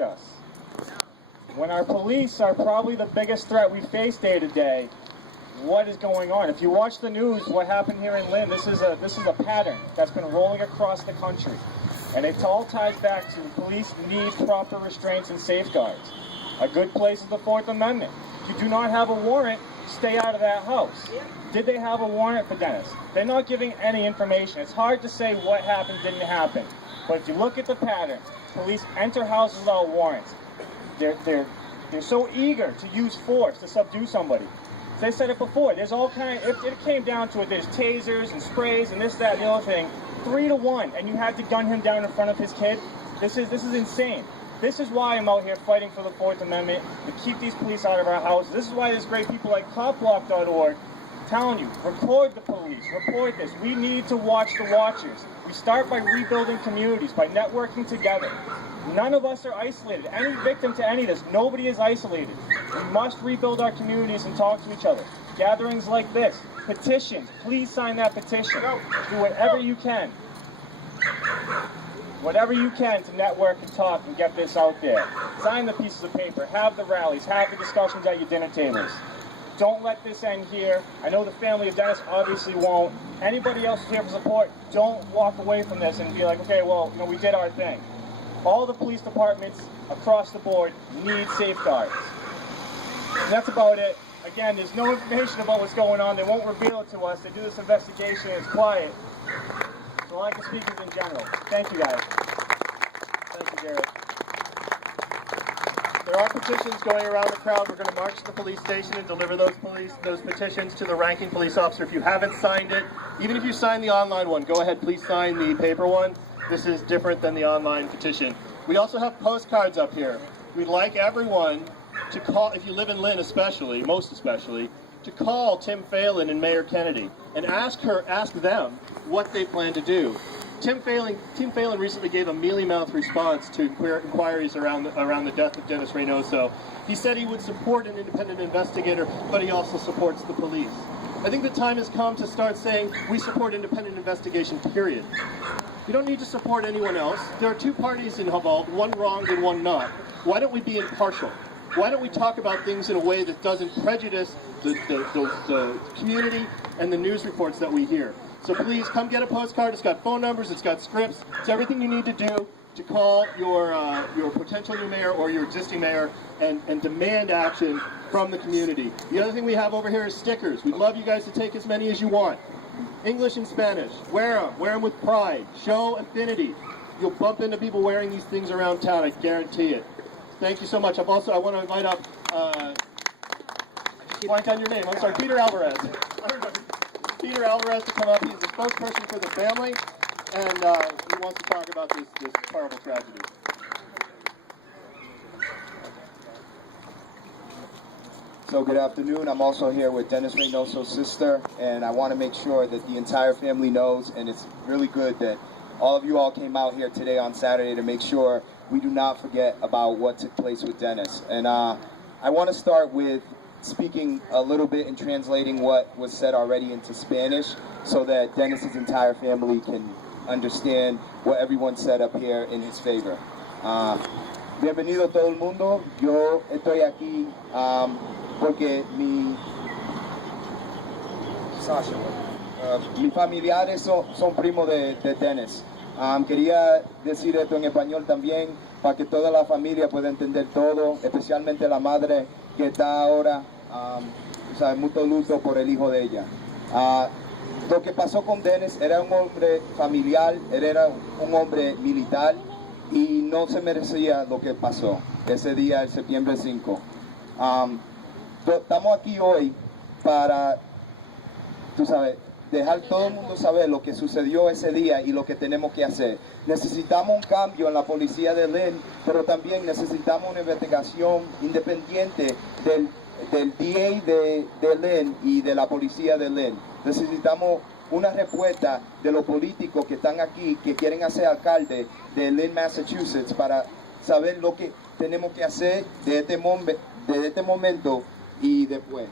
us. When our police are probably the biggest threat we face day to day, what is going on? If you watch the news, what happened here in Lynn, this is a pattern that's been rolling across the country. And it all ties back to police need proper restraints and safeguards. A good place is the Fourth Amendment. If you do not have a warrant, stay out of that house. Did they have a warrant for Denis? They're not giving any information. It's hard to say what happened, didn't happen. But if you look at the pattern, police enter houses without warrants. They're so eager to use force to subdue somebody. As I said it before, there's all kind of, if it came down to it, there's tasers and sprays and this, that, and the other thing, 3 to 1, and you had to gun him down in front of his kid. This is insane. This is why I'm out here fighting for the Fourth Amendment, to keep these police out of our houses. This is why there's great people like copblock.org telling you, record the police, report this. We need to watch the watchers. We start by rebuilding communities, by networking together. None of us are isolated. Any victim to any of this, nobody is isolated. We must rebuild our communities and talk to each other. Gatherings like this, petitions, please sign that petition. Do whatever you can. Whatever you can to network and talk and get this out there. Sign the pieces of paper, have the rallies, have the discussions at your dinner tables. Don't let this end here. I know the family of Denis obviously won't. Anybody else who's here for support, don't walk away from this and be like, okay, well, we did our thing. All the police departments across the board need safeguards. And that's about it. Again, there's no information about what's going on. They won't reveal it to us. They do this investigation, it's quiet. So all I can speak is in general. Thank you, guys. Thank you, Garrett. There are petitions going around the crowd. We're going to march to the police station and deliver those petitions to the ranking police officer. If you haven't signed it, even if you signed the online one, go ahead, please sign the paper one. This is different than the online petition. We also have postcards up here. We'd like everyone to call, if you live in Lynn especially, most especially, to call Tim Phelan and Mayor Kennedy and ask them what they plan to do. Tim Phelan recently gave a mealy-mouthed response to inquiries around the death of Denis Reynoso. He said he would support an independent investigator, but he also supports the police. I think the time has come to start saying we support independent investigation, period. You don't need to support anyone else. There are two parties involved, one wronged and one not. Why don't we be impartial? Why don't we talk about things in a way that doesn't prejudice the community and the news reports that we hear? So please come get a postcard. It's got phone numbers, it's got scripts, it's everything you need to do to call your potential new mayor or your existing mayor and demand action from the community. The other thing we have over here is stickers. We'd love you guys to take as many as you want. English and Spanish. Wear them with pride. Show affinity. You'll bump into people wearing these things around town, I guarantee it. Thank you so much. I want to invite up, I just blanked on your name, I'm sorry, Peter Alvarez. Peter Alvarez to come up. He's the spokesperson for the family, and he wants to talk about this horrible tragedy. So good afternoon. I'm also here with Denis Reynoso's sister, and I want to make sure that the entire family knows, and it's really good that all of you all came out here today on Saturday to make sure we do not forget about what took place with Denis. And I want to start with speaking a little bit and translating what was said already into Spanish so that Denis's entire family can understand what everyone said up here in his favor. Bienvenido todo el mundo. Yo estoy aquí porque mis familiares son primos de Denis. Quería decir esto en español también para que toda la familia pueda entender todo, especialmente la madre que está ahora, mucho luto por el hijo de ella. Lo que pasó con Denis, era un hombre familiar, él era un hombre militar y no se merecía lo que pasó ese día, el septiembre 5. Estamos aquí hoy para, dejar todo el mundo saber lo que sucedió ese día y lo que tenemos que hacer. Necesitamos un cambio en la policía de Lynn, pero también necesitamos una investigación independiente del DA de Lynn y de la policía de Lynn. Necesitamos una respuesta de los políticos que están aquí, que quieren hacer alcalde de Lynn, Massachusetts, para saber lo que tenemos que hacer de este momento y después.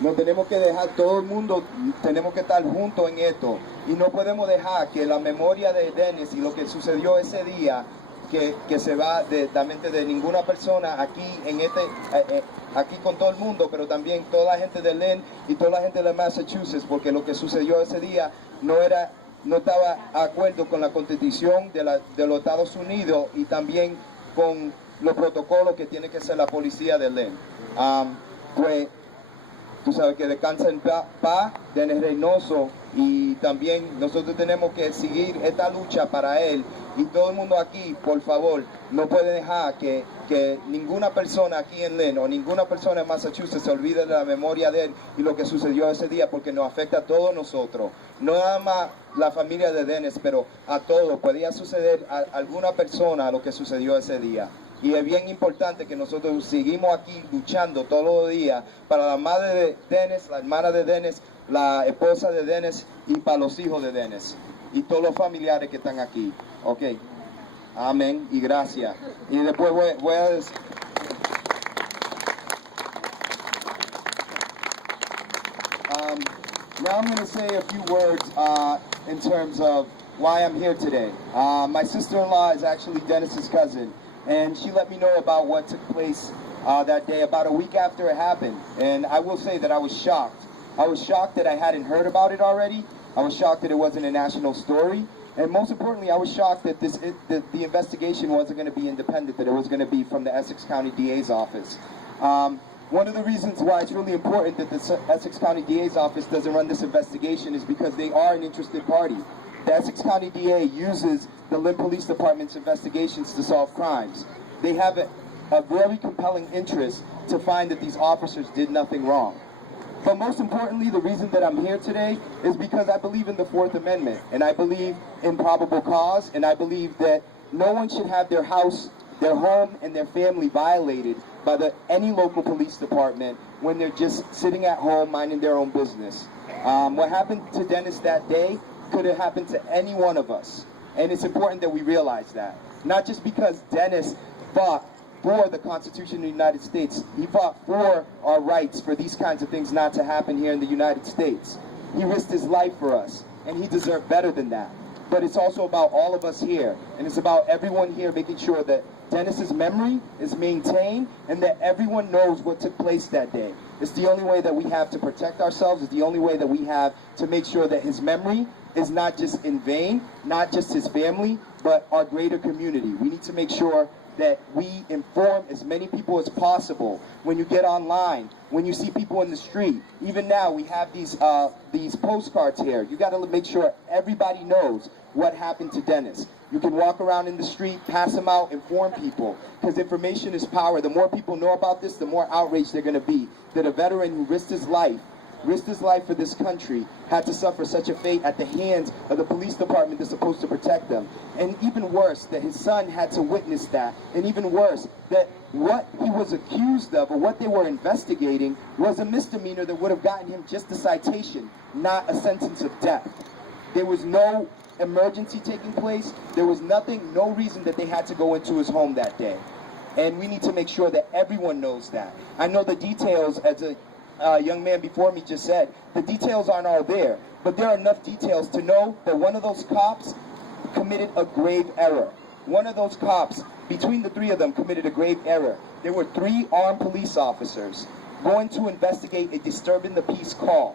No tenemos que dejar, todo el mundo, tenemos que estar juntos en esto. Y no podemos dejar que la memoria de Denis y lo que sucedió ese día, que se va de la mente de ninguna persona aquí, aquí con todo el mundo, pero también toda la gente de Lynn y toda la gente de Massachusetts, porque lo que sucedió ese día no estaba de acuerdo con la Constitución de los Estados Unidos y también con los protocolos que tiene que hacer la policía de Lynn. Pues tú sabes que descansa en paz, Denis Reynoso, y también nosotros tenemos que seguir esta lucha para él. Y todo el mundo aquí, por favor, no puede dejar que ninguna persona aquí en Lynn o ninguna persona en Massachusetts se olvide de la memoria de él y lo que sucedió ese día, porque nos afecta a todos nosotros. No nada más la familia de Denis, pero a todos. Podía suceder a alguna persona a lo que sucedió ese día. Y es bien importante que nosotros seguimos aquí luchando todos los días para la madre de Denis, la hermana de Denis, la esposa de Denis y para los hijos de Denis y todos los familiares que están aquí. Ok. Amén y gracias. Y después voy a decir... Now I'm going to say a few words in terms of why I'm here today. My sister-in-law is actually Dennis's cousin. And she let me know about what took place that day about a week after it happened. And I will say that I was shocked. I was shocked that I hadn't heard about it already. I was shocked that it wasn't a national story. And most importantly, I was shocked that the investigation wasn't going to be independent, that it was going to be from the Essex County DA's office. One of the reasons why it's really important that the Essex County DA's office doesn't run this investigation is because they are an interested party. The Essex County DA uses the Lynn Police Department's investigations to solve crimes. They have a very compelling interest to find that these officers did nothing wrong. But most importantly, the reason that I'm here today is because I believe in the Fourth Amendment, and I believe in probable cause, and I believe that no one should have their house, their home, and their family violated by any local police department when they're just sitting at home minding their own business. What happened to Denis that day could have happened to any one of us. And it's important that we realize that. Not just because Denis fought for the Constitution of the United States. He fought for our rights for these kinds of things not to happen here in the United States. He risked his life for us, and he deserved better than that. But it's also about all of us here, and it's about everyone here making sure that Denis's memory is maintained and that everyone knows what took place that day. It's the only way that we have to protect ourselves. It's the only way that we have to make sure that his memory is not just in vain, not just his family, but our greater community. We need to make sure that we inform as many people as possible. When you get online, when you see people in the street, even now we have these postcards here. You got to make sure everybody knows what happened to Denis. You can walk around in the street, pass them out, inform people, because information is power. The more people know about this, the more outraged they're going to be that a veteran who risked his life for this country had to suffer such a fate at the hands of the police department that's supposed to protect them. And even worse, that his son had to witness that. And even worse, that what he was accused of or what they were investigating was a misdemeanor that would have gotten him just a citation, not a sentence of death. There was no emergency taking place. There was nothing, no reason that they had to go into his home that day. And we need to make sure that everyone knows that. I know the details, as a young man before me just said, the details aren't all there, but there are enough details to know that one of those cops committed a grave error. One of those cops, between the three of them, committed a grave error. There were 3 armed police officers going to investigate a disturbing the peace call.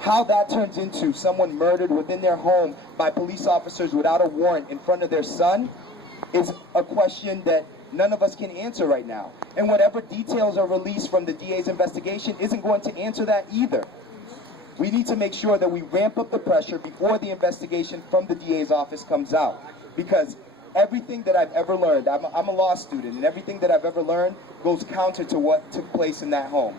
How that turns into someone murdered within their home by police officers without a warrant in front of their son is a question that none of us can answer right now. And whatever details are released from the DA's investigation isn't going to answer that either. We need to make sure that we ramp up the pressure before the investigation from the DA's office comes out. Because everything that I've ever learned, I'm a law student, and everything that I've ever learned goes counter to what took place in that home.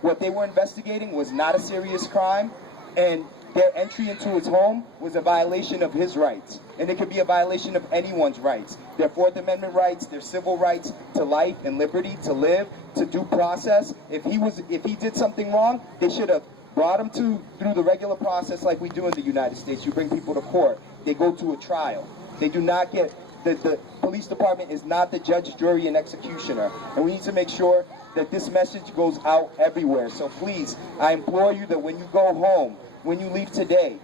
What they were investigating was not a serious crime, and their entry into his home was a violation of his rights. And it could be a violation of anyone's rights. Their Fourth Amendment rights, their civil rights to life and liberty, to live, to due process. If he did something wrong, they should have brought him through the regular process like we do in the United States. You bring people to court. They go to a trial. They do not get that the police department is not the judge, jury, and executioner. And we need to make sure that this message goes out everywhere. So please, I implore you that when you go home, when you leave today,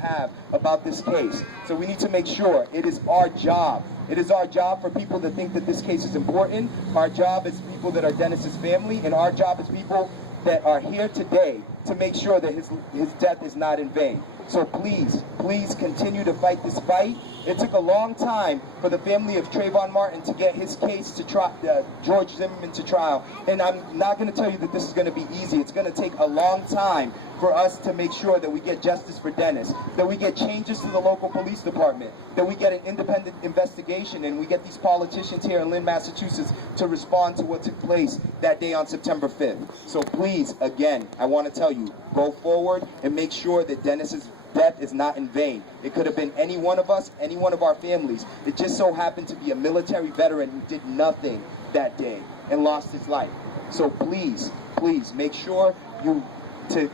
have about this case. So we need to make sure it is our job. It is our job for people to think that this case is important. Our job as people that are Denis's family, and our job as people that are here today to make sure that his death is not in vain. So please, please continue to fight this fight. It took a long time for the family of Trayvon Martin to get his case to George Zimmerman to trial. And I'm not going to tell you that this is going to be easy. It's going to take a long time for us to make sure that we get justice for Denis, that we get changes to the local police department, that we get an independent investigation, and we get these politicians here in Lynn, Massachusetts to respond to what took place that day on September 5th. So please, again, I want to tell you, go forward and make sure that Denis's death is not in vain. It could have been any one of us, any one of our families. It just so happened to be a military veteran who did nothing that day and lost his life. So please, please make sure you to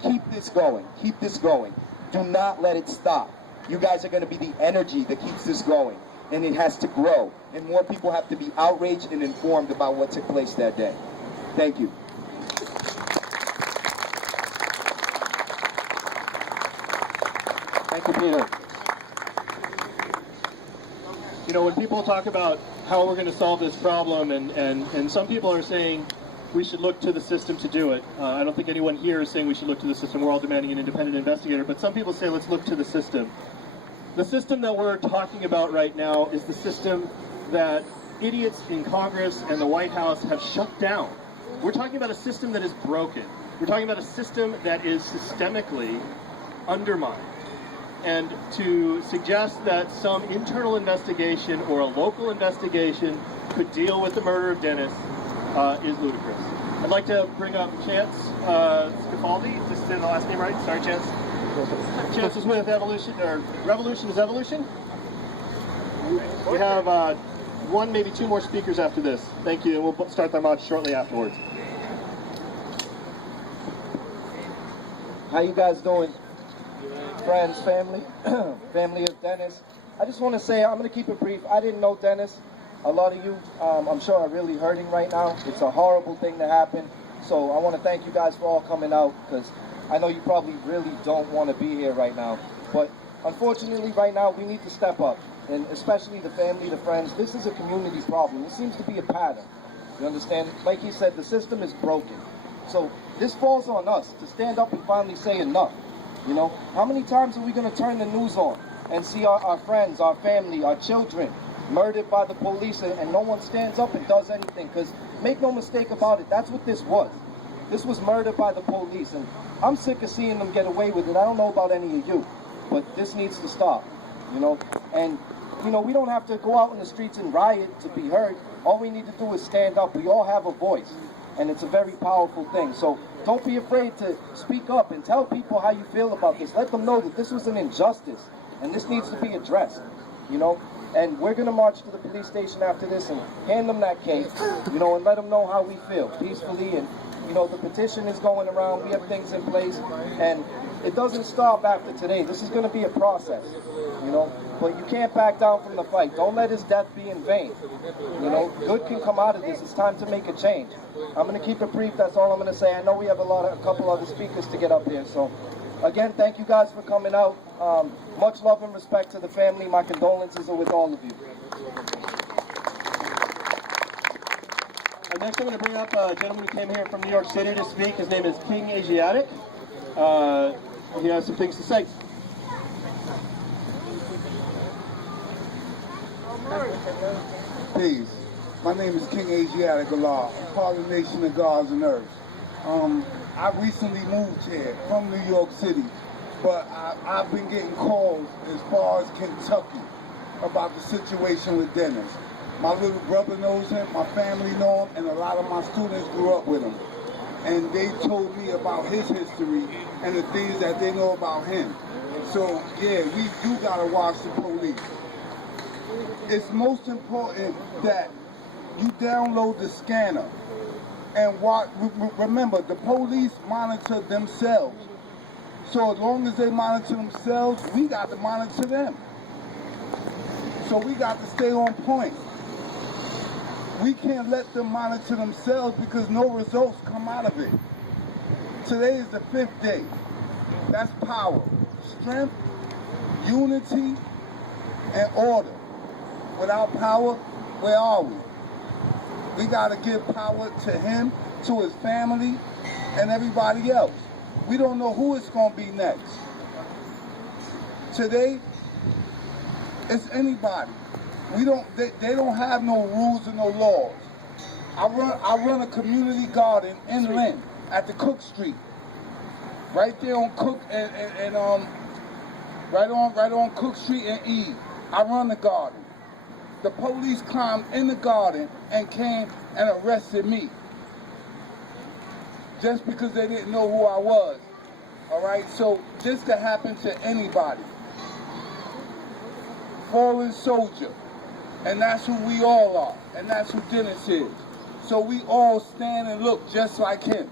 keep this going. Keep this going. Do not let it stop. You guys are going to be the energy that keeps this going, and it has to grow. And more people have to be outraged and informed about what took place that day. Thank you. Thank you, Peter. You know, when people talk about how we're going to solve this problem, and some people are saying we should look to the system to do it. I don't think anyone here is saying we should look to the system. We're all demanding an independent investigator, but some people say let's look to the system. The system that we're talking about right now is the system that idiots in Congress and the White House have shut down. We're talking about a system that is broken. We're talking about a system that is systemically undermined. And to suggest that some internal investigation or a local investigation could deal with the murder of Denis is ludicrous. I'd like to bring up Chance Scafaldi. Is this the last name right? Sorry, Chance. Chance is with Evolution, or Revolution is Evolution. We have one, maybe two more speakers after this. Thank you, and we'll start the march shortly afterwards. How you guys doing? Friends, family, family of Denis. I just want to say, I'm going to keep it brief. I didn't know Denis. A lot of you, I'm sure, are really hurting right now. It's a horrible thing to happen. So I want to thank you guys for all coming out, because I know you probably really don't want to be here right now. But unfortunately, right now, we need to step up. And especially the family, the friends. This is a community problem. It seems to be a pattern. You understand? Like he said, the system is broken. So this falls on us to stand up and finally say enough. You know, how many times are we going to turn the news on and see our friends, our family, our children murdered by the police, and no one stands up and does anything? Because make no mistake about it, that's what this was. This was murder by the police, and I'm sick of seeing them get away with it. I don't know about any of you, but this needs to stop, you know. And, you know, we don't have to go out in the streets and riot to be heard. All we need to do is stand up. We all have a voice, and it's a very powerful thing. So don't be afraid to speak up and tell people how you feel about this. Let them know that this was an injustice, and this needs to be addressed, you know. And we're going to march to the police station after this and hand them that case, you know, and let them know how we feel peacefully. And, you know, the petition is going around. We have things in place, and it doesn't stop after today. This is going to be a process, you know. But you can't back down from the fight. Don't let his death be in vain. You know, good can come out of this. It's time to make a change. I'm going to keep it brief. That's all I'm going to say. I know we have a couple other speakers to get up here. So, again, thank you guys for coming out. Much love and respect to the family. My condolences are with all of you. Next, I'm going to bring up a gentleman who came here from New York City to speak. His name is King Asiatic. He has some things to say. Peace. My name is King Asiatic Allah. I'm part of the Nation of Gods and Earth. I recently moved here from New York City, but I've been getting calls as far as Kentucky about the situation with Denis. My little brother knows him, my family know him, and a lot of my students grew up with him. And they told me about his history and the things that they know about him. So, yeah, we do gotta watch the police. It's most important that you download the scanner and remember, the police monitor themselves. So as long as they monitor themselves, we got to monitor them. So we got to stay on point. We can't let them monitor themselves because no results come out of it. Today is the 5th day. That's power, strength, unity, and order. Without power, where are we? We got to give power to him, to his family, and everybody else. We don't know who it's going to be next. Today, it's anybody. They don't have no rules and no laws. I run a community garden in Lynn at the Cook Street, right there on Cook and right on Cook Street and E. I run the garden. The police climbed in the garden and came and arrested me just because they didn't know who I was. All right, so this could happen to anybody. Fallen soldier, and that's who we all are, and that's who Denis is. So we all stand and look just like him.